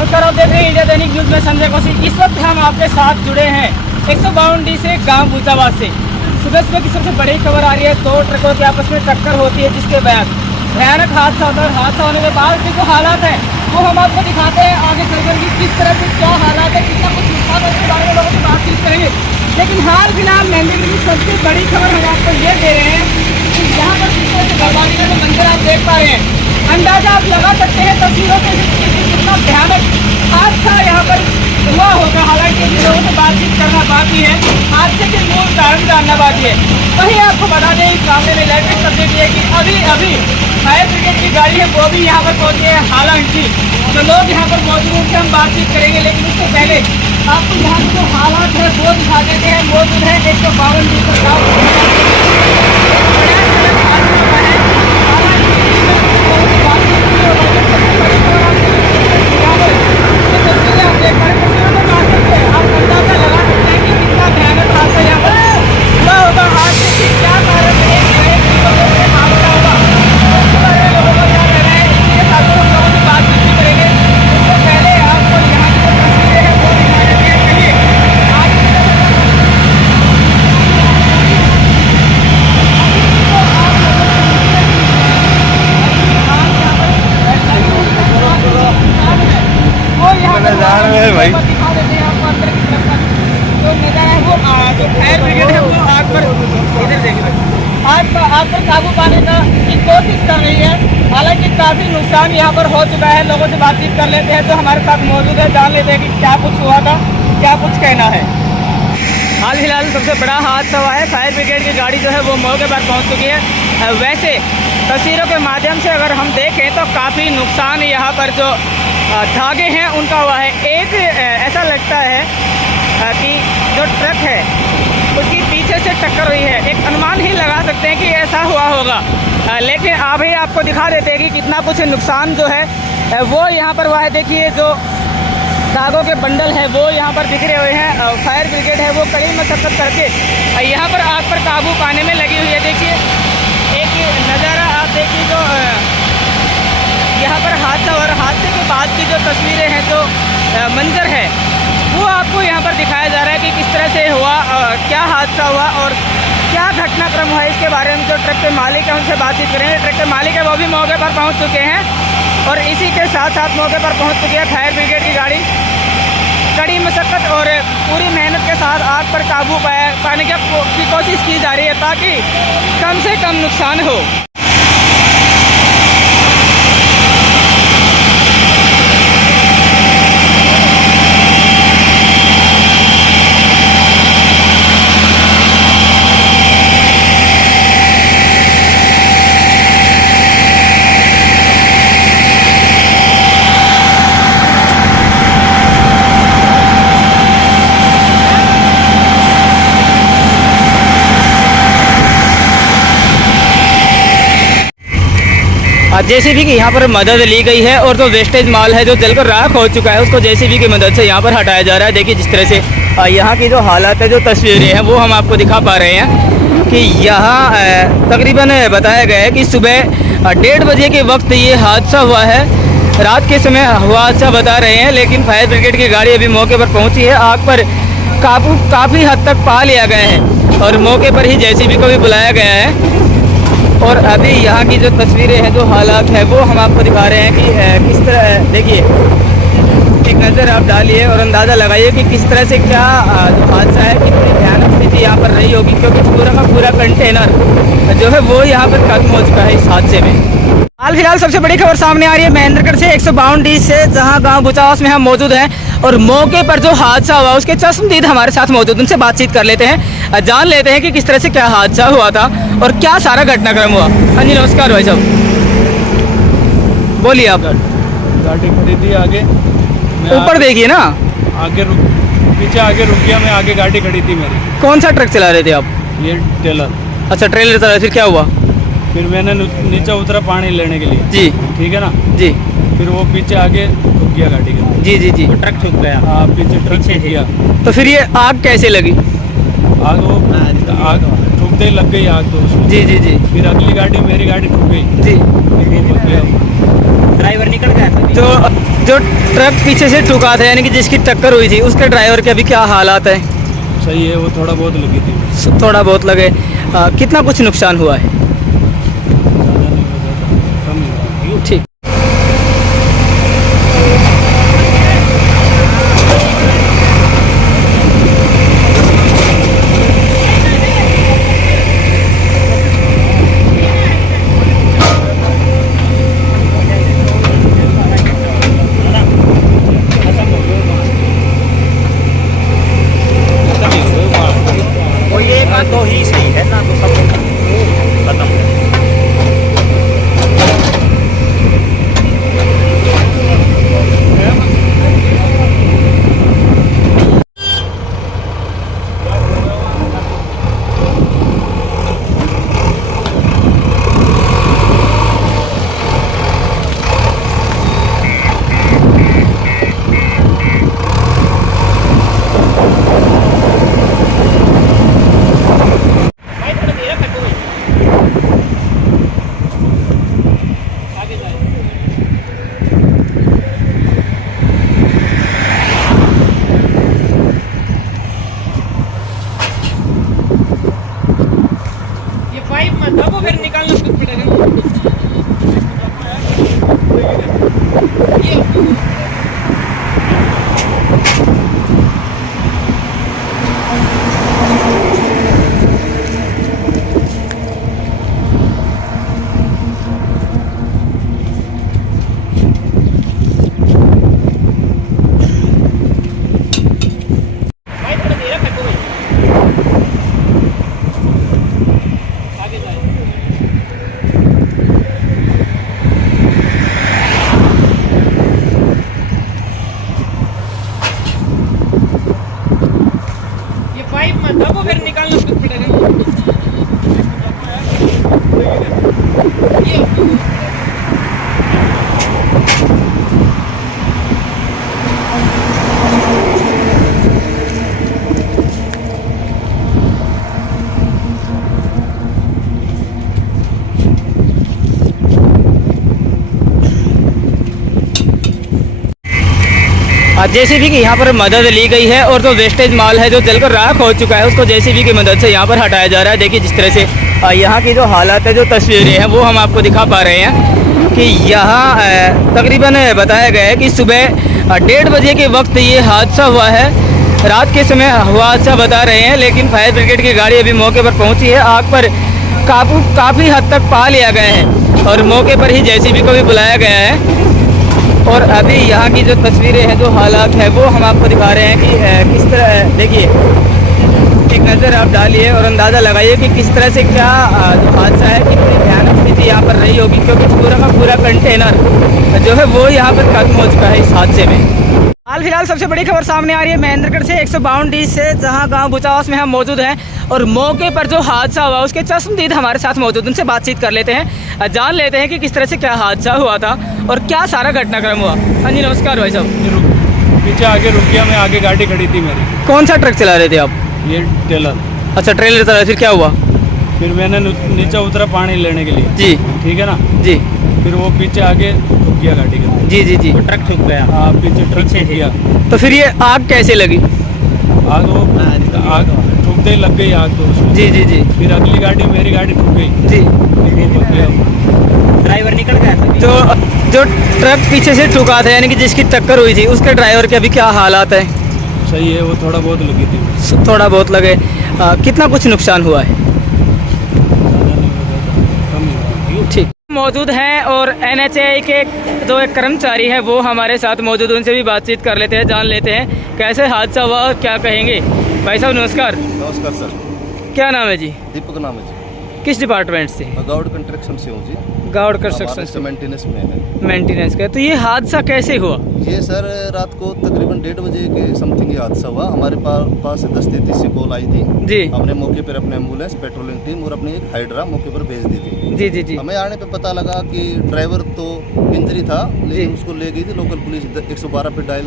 नमस्कार, आप देख रहे हैं इंडिया दैनिक न्यूज में संजय कौशिक। इस वक्त हम आपके साथ जुड़े हैं 152D से गांव बूचाबाद से। सुबह सुबह की सबसे बड़ी खबर आ रही है, दो ट्रकों की आपस में टक्कर होती है जिसके बाद भयानक हादसा होता है। हादसा होने के बाद के जो हालात हैं वो हम आपको दिखाते हैं आगे चलकर कि किस तरह से क्या हालात है, कितना कुछ नुकसान है, उसके बारे में लोगों से बातचीत करेंगे। लेकिन हाल फिलहाल मेहंदीगढ़ की सबसे बड़ी खबर हम आपको ये दे रहे हैं कि यहाँ पर किस तरह से बर्बादी का जो मंजर आप देख पा रहे हैं, अंदाजा आप लगा सकते हैं तस्वीरों से कितना भयानक हादसा यहाँ पर हुआ होगा। हालांकि इन लोगों से बातचीत करना बाकी है, हादसे के मूल कारण जानना बाकी है। वहीं आपको बता दें इस मामले में लेटेस्ट अपडेट ये कि अभी फायर ब्रिगेड की गाड़ी है वो भी यहाँ पर पहुँची है। हालांकि जो लोग यहाँ पर मौजूद हैं उनसे हम बातचीत करेंगे, लेकिन उससे पहले आपको यहाँ के जो हालात है वो दिखा देते हैं। मौजूद है 152D पर गाँव भाई दिखा देते हैं आपको अंदर की तरफ का जो नजारा है वो जो फायर ब्रिगेड है वो आग पर इधर देखिए आग पर काबू पाने का की कोशिश कर रही है। हालांकि काफ़ी नुकसान यहाँ पर हो चुका है। लोगों से बातचीत कर लेते हैं जो हमारे साथ मौजूद है, जान लेते हैं कि क्या कुछ हुआ था, क्या कुछ कहना है। हाल फिलहाल सबसे बड़ा हादसा हुआ है, फायर ब्रिगेड की गाड़ी जो है वो मौके पर पहुँच चुकी है। वैसे तस्वीरों के माध्यम से अगर हम देखें तो काफ़ी नुकसान यहाँ पर जो धागे हैं उनका हुआ है। एक ऐसा लगता है कि जो ट्रक है उसकी पीछे से टक्कर हुई है। एक अनुमान ही लगा सकते हैं कि ऐसा हुआ होगा, लेकिन अभी आपको दिखा देते हैं कि कितना कुछ नुकसान जो है वो यहाँ पर हुआ है। देखिए जो धागों के बंडल है वो यहाँ पर बिखरे हुए हैं। फायर ब्रिगेड है वो कड़ी मशक्कत करके यहाँ पर आग पर काबू पाने में लगी हुई है। देखिए एक नज़ारा आप देखिए जो यहाँ पर हादसा और हादसे के बाद की जो तस्वीरें हैं, जो मंजर है वो आपको यहाँ पर दिखाया जा रहा है कि किस तरह से हुआ, क्या हादसा हुआ और क्या घटनाक्रम हुआ। इसके बारे में जो ट्रक के मालिक है उनसे बातचीत करेंगे। ट्रक के मालिक है वो भी मौके पर पहुँच चुके हैं और इसी के साथ साथ मौके पर पहुँच चुकी है फायर ब्रिगेड की गाड़ी। कड़ी मशक्कत और पूरी मेहनत के साथ आग पर काबू पाने की कोशिश की जा रही है ताकि कम से कम नुकसान हो। जेसीबी की यहाँ पर मदद ली गई है और जो वेस्टेज माल है जो जलकर राख हो चुका है उसको जेसीबी की मदद से यहाँ पर हटाया जा रहा है। देखिए जिस तरह से यहाँ की जो हालात है, जो तस्वीरें हैं वो हम आपको दिखा पा रहे हैं कि यहाँ तकरीबन बताया गया है कि सुबह 1:30 बजे के वक्त ये हादसा हुआ है। रात के समय हुआ हादसा बता रहे हैं, लेकिन फायर ब्रिगेड की गाड़ी अभी मौके पर पहुँची है। आग पर काबू काफ़ी हद तक पा लिया गया है और मौके पर ही जेसीबी को भी बुलाया गया है। और अभी यहाँ की जो तस्वीरें हैं, जो हालात है वो हम आपको दिखा रहे हैं कि किस तरह, देखिए एक नज़र आप डालिए और अंदाज़ा लगाइए कि किस तरह से क्या जो हादसा है, कितनी भयानक स्थिति यहाँ पर रही होगी, क्योंकि पूरा का पूरा कंटेनर जो है वो यहाँ पर खत्म हो चुका है इस हादसे में। हाल फिलहाल सबसे बड़ी खबर सामने आ रही है महेंद्रगढ़ से 152D से, जहां गांव बूचाबाद में हम मौजूद हैं और मौके पर जो हादसा हुआ उसके चश्मदीद हमारे साथ मौजूद, उनसे बातचीत कर लेते हैं, जान लेते हैं कि किस तरह से क्या हादसा हुआ था और क्या सारा घटनाक्रम हुआ। हाँ जी नमस्कार भाई साहब, बोलिए आप। गाड़ी खड़ी थी आगे, ऊपर देखिए ना, आगे पीछे आगे रुक गया मैं, आगे गाड़ी खड़ी थी मेरी। कौन सा ट्रक चला रहे थे आप? ये टेलर। अच्छा ट्रेलर चला रहे, फिर क्या हुआ? फिर मैंने नीचे उतरा पानी लेने के लिए। जी ठीक है ना जी। फिर वो पीछे आगे ठुक गया गाड़ी के। जी जी जी, ट्रक ठुक गया। हाँ पीछे ट्रक ठुक गया। तो फिर ये आग कैसे लगी? आग वो आग ठुकते ही लग गई आग तो उसमें। जी जी जी। फिर अगली गाड़ी मेरी गाड़ी ठुक गई। जी। फिर वो लग गया। ड्राइवर निकल गया था। जो ट्रक पीछे से ठुका था, यानी कि जिसकी टक्कर हुई थी, उसके ड्राइवर के अभी क्या हालात है? सही है, वो थोड़ा बहुत लगी थी। थोड़ा बहुत लगे। कितना कुछ नुकसान हुआ है? ज़्यादा नहीं हुआ, कम ही हुआ। ठीक। तो ही सही है ना, तो सब खत्म है। पाइप मत दबो, फिर निकालना खुद पड़ेगा। पाइप मत दबो, फिर निकालना खुद पड़ेगा। जेसीबी की यहाँ पर मदद ली गई है और जो वेस्टेज माल है जो जलकर राख हो चुका है उसको जेसीबी की मदद से यहाँ पर हटाया जा रहा है। देखिए जिस तरह से यहाँ की जो हालात है, जो तस्वीरें हैं वो हम आपको दिखा पा रहे हैं कि यहाँ तकरीबन बताया गया है कि सुबह 1:30 बजे के वक्त ये हादसा हुआ है। रात के समय हुआ हादसा बता रहे हैं, लेकिन फायर ब्रिगेड की गाड़ी अभी मौके पर पहुँची है। आग पर काबू काफ़ी हद तक पा लिया गया है और मौके पर ही जेसीबी को भी बुलाया गया है। और अभी यहाँ की जो तस्वीरें हैं, जो हालात है वो हम आपको दिखा रहे हैं कि किस तरह, देखिए एक नज़र आप डालिए और अंदाज़ा लगाइए कि किस तरह से क्या जो हादसा है, कितनी भयानक स्थिति यहाँ पर रही होगी, क्योंकि पूरा का पूरा कंटेनर जो है वो यहाँ पर खत्म हो चुका है इस हादसे में। हाल फिलहाल सबसे बड़ी खबर सामने आ रही है महेंद्रगढ़ से 152 से, जहाँ गांव बुचावस में हम मौजूद हैं और मौके पर जो हादसा हुआ उसके चश्मदीद हमारे साथ मौजूद, उनसे बातचीत कर लेते हैं, जान लेते हैं कि किस तरह से क्या हादसा हुआ था और क्या सारा घटनाक्रम हुआ। हाँ जी नमस्कार भाई साहब। पीछे आगे रुक गया मैं, आगे गाड़ी खड़ी थी मेरी। कौन सा ट्रक चला रहे थे आप? ये टेलर। अच्छा ट्रेलर चला रहे, फिर क्या हुआ? फिर मैंने नीचे उतरा पानी लेने के लिए। जी ठीक है ना जी। फिर वो पीछे आगे रुक गया गाड़ी के अंदर। जी जी जी। वो ट्रक ठुक गया। हाँ पीछे ट्रक से गया। तो फिर ये आग कैसे लगी? आग वो आग ठुकते ही लग गई आग तो उसमें। जी जी जी फिर अगली गाड़ी मेरी गाड़ी ठुक गई। जी। फिर वो लग गया। ड्राइवर निकल गया था। जो ट्रक पीछे से ठुका था, यानी कि जिसकी टक्कर हुई थी, उसके ड्राइवर के अभी क्या हालात है? सही है, वो थोड़ा बहुत लगी थी। थोड़ा बहुत लगे। कितना कुछ नुकसान हुआ है? ज़्यादा नहीं हुआ, कम ही हुआ। ठीक। मौजूद हैं और NHAI के जो एक कर्मचारी हैं वो हमारे साथ मौजूद, उनसे भी बातचीत कर लेते हैं, जान लेते हैं कैसे हादसा हुआ और क्या कहेंगे। भाई साहब नमस्कार। नमस्कार सर। क्या नाम है जी? दीपक नाम है जी। किस डिपार्टमेंट से? गाउड कंस्ट्रक्शन से हूँ जी। गाउड हमारे कंस्ट्रक्शन से से मेंटेनेंस में है। मेंटेनेंस का। तो ये हादसा कैसे हुआ? ये सर रात को तकरीबन 1:30 बजे के समथिंग ये हादसा हुआ। हमारे पास 10:33 से कॉल आई थी। जी हमने मौके पर अपने एम्बुलेंस, पेट्रोलिंग टीम और अपनी एक हाइड्रा मौके पर भेज दी थी। जी जी जी। हमें आने पे पता लगा कि ड्राइवर तो इंजरी था, लेकिन जी। उसको ले गई थी लोकल पुलिस। 112 पे डायल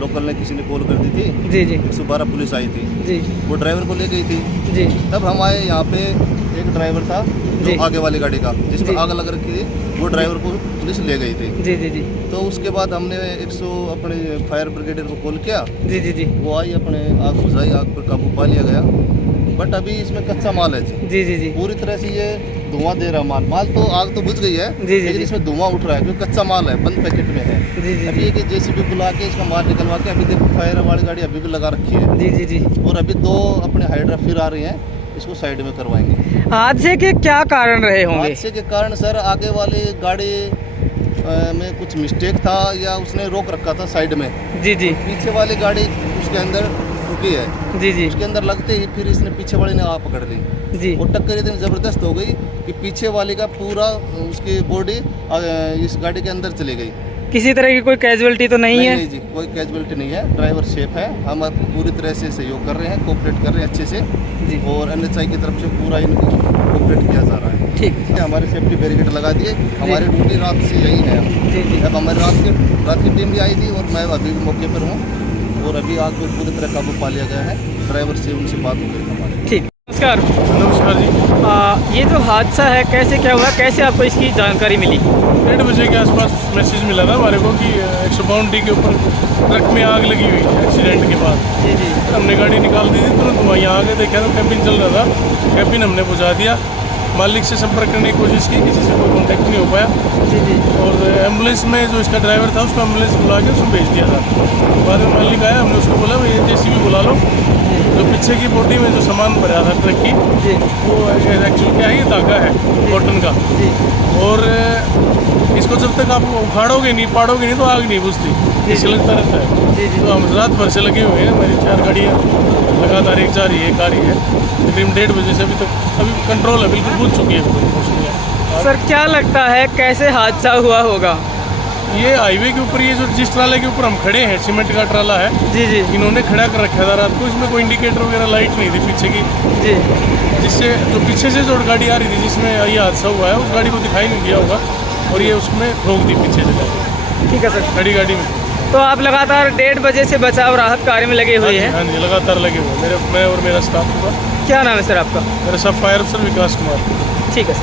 लोकल ने किसी ने कॉल कर दी थी। जी जी 112 पुलिस आई थी, जी वो ड्राइवर को ले गई थी। जी तब हम आए यहाँ पे, एक ड्राइवर था जी। जो आगे वाली गाड़ी का जिसमें जी। आग लग रखी थी, वो ड्राइवर को पुलिस ले गई थी। जी जी जी तो उसके बाद हमने 100 अपने फायर ब्रिगेड को कॉल किया, जी जी जी वो आई, अपने आग बुझाई, आग पर काबू पा लिया गया। बट अभी इसमें कच्चा माल है जी, जी जी जी पूरी तरह से ये धुआं दे रहा माल तो आग तो बुझ गई है, जी, लेकिन जी। इसमें धुआं उठ रहा है क्योंकि कच्चा माल है, बंद पैकेट में है। जी जी अभी जी ये कि जेसीबी बुला के इसका माल निकलवा के अभी देखो फायर वाली गाड़ी अभी भी लगा रखी है, जी जी जी और अभी 2 अपने हाइड्रा फिर आ रही हैं, इसको साइड में करवाएंगे। हादसे के क्या कारण रहे होंगे? हादसे के कारण सर आगे वाली गाड़ी में कुछ मिस्टेक था या उसने रोक रखा था साइड में, जी जी पीछे वाली गाड़ी उसके अंदर रुकी है, जी जी उसके अंदर लगते ही फिर इसने पीछे वाली ने आ पकड़ ली, जी वो टक्कर इतनी ज़बरदस्त हो गई कि पीछे वाली का पूरा उसकी बॉडी इस गाड़ी के अंदर चली गई। किसी तरह की कोई कैजुअलिटी तो नहीं है? नहीं जी, कोई कैजुअलिटी नहीं है, ड्राइवर सेफ है, हम अब पूरी तरह से सहयोग कर रहे हैं, कोऑपरेट कर रहे हैं अच्छे से, जी और NHI की तरफ से पूरा इनको कोऑपरेट किया जा रहा है। ठीक हमारे सेफ्टी बैरिकेड लगा दिए, हमारी ड्यूटी रात से यही है। जी जी अब हमारी रात की टीम भी आई थी और मैं अभी भी मौके पर हूँ, और अभी आग को पूरी तरह काबू पा लिया गया है, ड्राइवर से उनसे बात हो गई हमारी। ठीक। नमस्कार। नमस्कार जी। ये जो हादसा है कैसे क्या हुआ, कैसे आपको इसकी जानकारी मिली? 1:30 बजे के आसपास मैसेज मिला था हमारे को कि 152 के ऊपर ट्रक में आग लगी हुई है एक्सीडेंट के बाद। जी जी हमने गाड़ी निकाल दी थी, तुरंत वहाँ यहाँ आके देखा तो कैबिन चल रहा था, कैबिन हमने बुझा दिया, मालिक से संपर्क करने की कोशिश की, किसी से कोई कॉन्टैक्ट नहीं हो पाया, जी जी और एम्बुलेंस में जो इसका ड्राइवर था उसको एम्बुलेंस बुला के उसको भेज दिया था। बाद में मालिक आया, हमने उसको बोला ये जेसीबी बुला लो, जो पीछे की बॉडी में जो सामान भरा था ट्रक की, जी वो एक्चुअली क्या है, ये धागा है कॉटन का, जी और इसको जब तक आप उखाड़ोगे नहीं, पाड़ोगे नहीं तो आग नहीं बुझती, इसे लगता रहता है। जी जी तो हम रात भर से लगे हुए हैं, हमारी 4 गाड़ियाँ लगातार, एक जा रही है, एक आ रही है, तकरीबन 1:30 बजे से अभी तक अभी कंट्रोल है, बिल्कुल बुझ चुकी है, कोई कुछ नहीं है। सर क्या लगता है कैसे हादसा हुआ होगा? ये हाईवे के ऊपर, ये जो जिस ट्राले के ऊपर हम खड़े हैं, सीमेंट का ट्राला है, जी जी इन्होंने खड़ा कर रखा था रात को, इसमें कोई इंडिकेटर वगैरह लाइट नहीं थी पीछे की, जी जिससे जो पीछे से जो गाड़ी आ रही थी जिसमें ये हादसा हुआ है, उस गाड़ी को दिखाई नहीं दिया होगा, और ये उसमें रोक दी पीछे से गाड़ी, ठीक है सर। खड़ी गाड़ी में। तो आप लगातार 1:30 बजे से बचाव राहत कार्य में लगे हुए हैं? हाँ जी, लगातार लगे हुए हैं, मैं और मेरा स्टाफ पूरा। क्या नाम है सर आपका? मेरा सब फायर अफसर विकास कुमार। ठीक है सर।